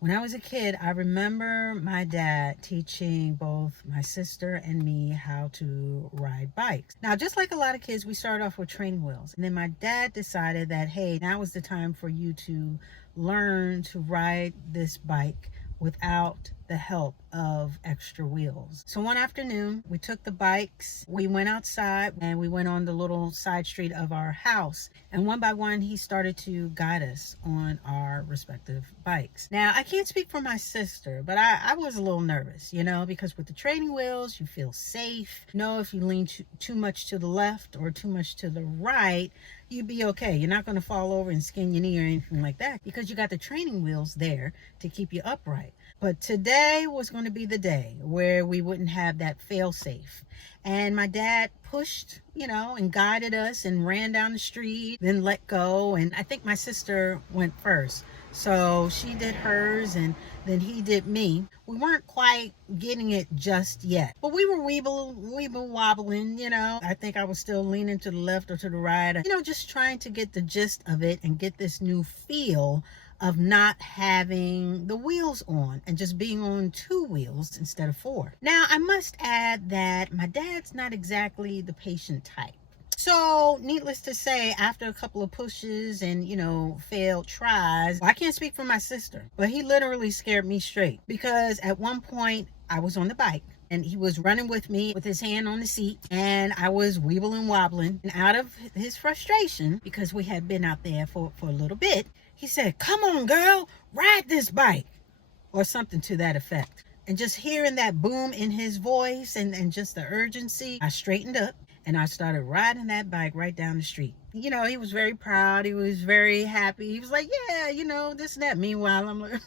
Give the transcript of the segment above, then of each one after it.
When I was a kid, I remember my dad teaching both my sister and me how to ride bikes. Now, just like a lot of kids, we started off with training wheels. And then my dad decided that, hey, now is the time for you to learn to ride this bike without the help of extra wheels. So one afternoon, we took the bikes, we went outside, and we went on the little side street of our house. And one by one, he started to guide us on our respective bikes. Now, I can't speak for my sister, but I was a little nervous, because with the training wheels, you feel safe. If you lean too much to the left or too much to the right, you'd be okay. You're not going to fall over and skin your knee or anything like that because you got the training wheels there to keep you upright. But today was going to be the day where we wouldn't have that fail safe. And my dad pushed, and guided us and ran down the street, then let go. And I think my sister went first. So she did hers and then he did me. We weren't quite getting it just yet, but we were wobbling, I think I was still leaning to the left or to the right, just trying to get the gist of it and get this new feel of not having the wheels on and just being on 2 wheels instead of 4. Now, I must add that my dad's not exactly the patient type. So, needless to say, after a couple of pushes and, failed tries, I can't speak for my sister, but he literally scared me straight because at one point I was on the bike and he was running with me with his hand on the seat and I was weebling wobbling. And out of his frustration, because we had been out there for a little bit, he said, "Come on, girl, ride this bike," or something to that effect. And just hearing that boom in his voice and just the urgency, I straightened up and I started riding that bike right down the street. He was very proud. He was very happy. He was like, yeah, this and that. Meanwhile, I'm like,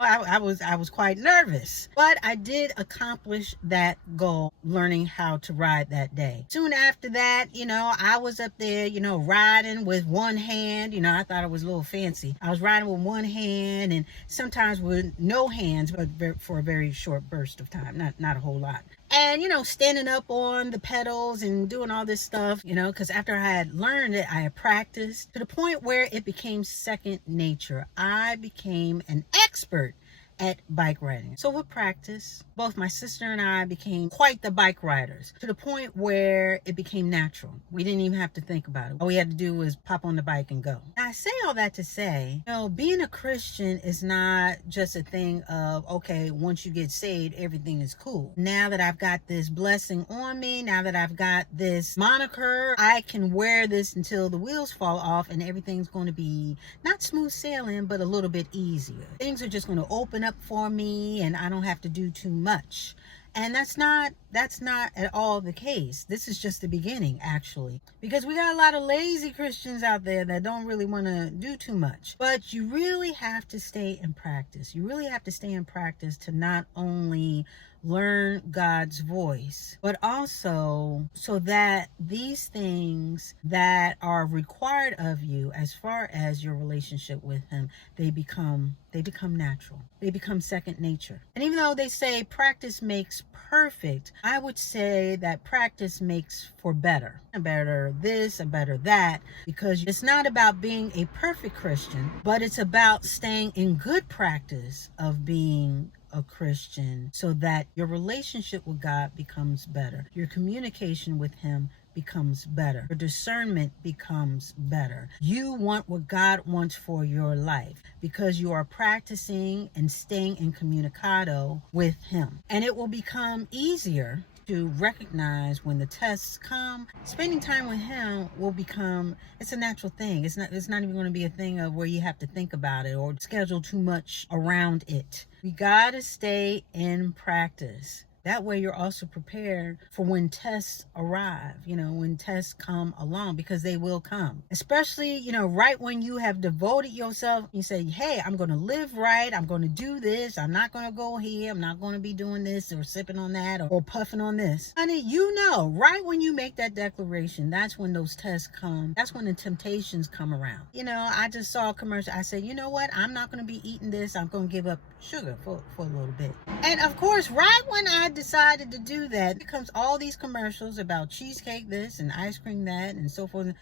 I was quite nervous, but I did accomplish that goal, learning how to ride that day. Soon after that, I was up there, riding with one hand. I thought it was a little fancy. I was riding with one hand and sometimes with no hands, but for a very short burst of time, not a whole lot. And, standing up on the pedals and doing all this stuff, because after I had learned it, I had practiced to the point where it became second nature. I became an expert at bike riding. So with practice, both my sister and I became quite the bike riders to the point where it became natural. We didn't even have to think about it. All we had to do was pop on the bike and go. Now, I say all that to say, being a Christian is not just a thing of, okay, once you get saved, everything is cool. Now that I've got this blessing on me, now that I've got this moniker, I can wear this until the wheels fall off and everything's going to be not smooth sailing, but a little bit easier. Things are just going to open up for me and I don't have to do too much. And that's not at all the case. This is just the beginning, actually, because we got a lot of lazy Christians out there that don't really want to do too much. But you really have to stay in practice. You really have to stay in practice to not only learn God's voice, but also so that these things that are required of you as far as your relationship with him, they become natural. They become second nature. And even though they say practice makes perfect, I would say that practice makes for better. A better this, a better that, because it's not about being a perfect Christian, but it's about staying in good practice of being a Christian so that your relationship with God becomes better. Your communication with him becomes better. Your discernment becomes better. You want what God wants for your life because you are practicing and staying in communicado with him. And it will become easier to recognize when the tests come. Spending time with him will become, it's a natural thing. It's not even going to be a thing of where you have to think about it or schedule too much around it. We got to stay in practice. That way you're also prepared for when tests arrive, when tests come along, because they will come. Especially, right when you have devoted yourself, you say, hey, I'm going to live right. I'm going to do this. I'm not going to go here. I'm not going to be doing this or sipping on that or puffing on this. Honey, right when you make that declaration, that's when those tests come. That's when the temptations come around. I just saw a commercial. I said, you know what? I'm not going to be eating this. I'm going to give up sugar for a little bit. And of course, right when I decided to do that, it comes all these commercials about cheesecake this and ice cream that and so forth.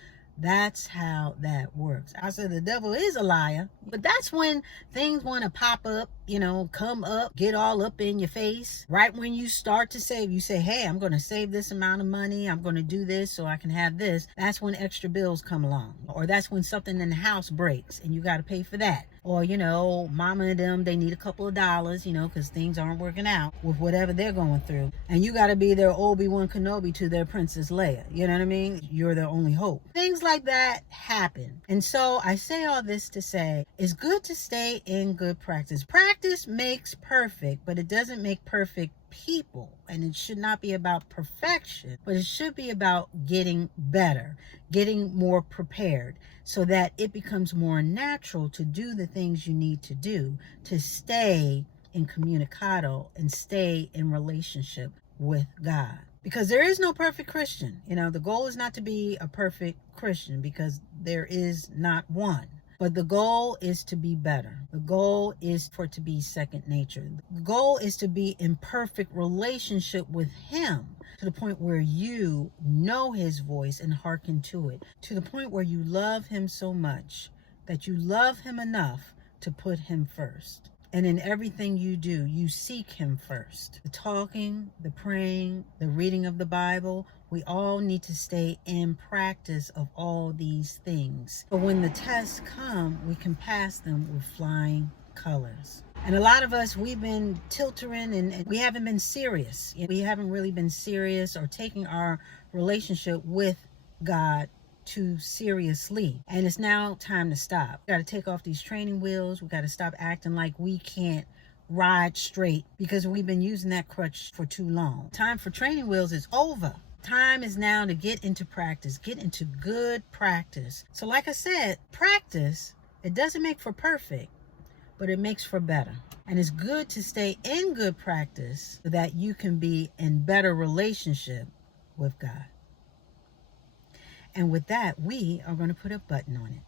That's how that works. I said the devil is a liar, but that's when things want to pop up, come up, get all up in your face. Right when you start to save, you say, hey, I'm going to save this amount of money. I'm going to do this so I can have this. That's when extra bills come along. Or that's when something in the house breaks and you got to pay for that. Or, mama and them, they need a couple of dollars, because things aren't working out with whatever they're going through. And you got to be their Obi-Wan Kenobi to their Princess Leia. You know what I mean? You're their only hope. Things like that happen. And so I say all this to say, it's good to stay in good practice. Practice makes perfect, but it doesn't make perfect people. And it should not be about perfection, but it should be about getting better, getting more prepared, so that it becomes more natural to do the things you need to do to stay incommunicado and stay in relationship with God. Because there is no perfect Christian. The goal is not to be a perfect Christian, because there is not one. But the goal is to be better. The goal is for it to be second nature. The goal is to be in perfect relationship with Him, to the point where you know His voice and hearken to it, to the point where you love Him so much that you love Him enough to put Him first. And in everything you do, you seek Him first. The talking, the praying, the reading of the Bible, we all need to stay in practice of all these things. But when the tests come, we can pass them with flying colors. And a lot of us, we've been tiltering and we haven't been serious. We haven't really been serious or taking our relationship with God too seriously. And it's now time to stop. We got to take off these training wheels. We got to stop acting like we can't ride straight because we've been using that crutch for too long. Time for training wheels is over. Time is now to get into practice, get into good practice. So like I said, practice, it doesn't make for perfect, but it makes for better. And it's good to stay in good practice so that you can be in better relationship with God. And with that, we are going to put a button on it.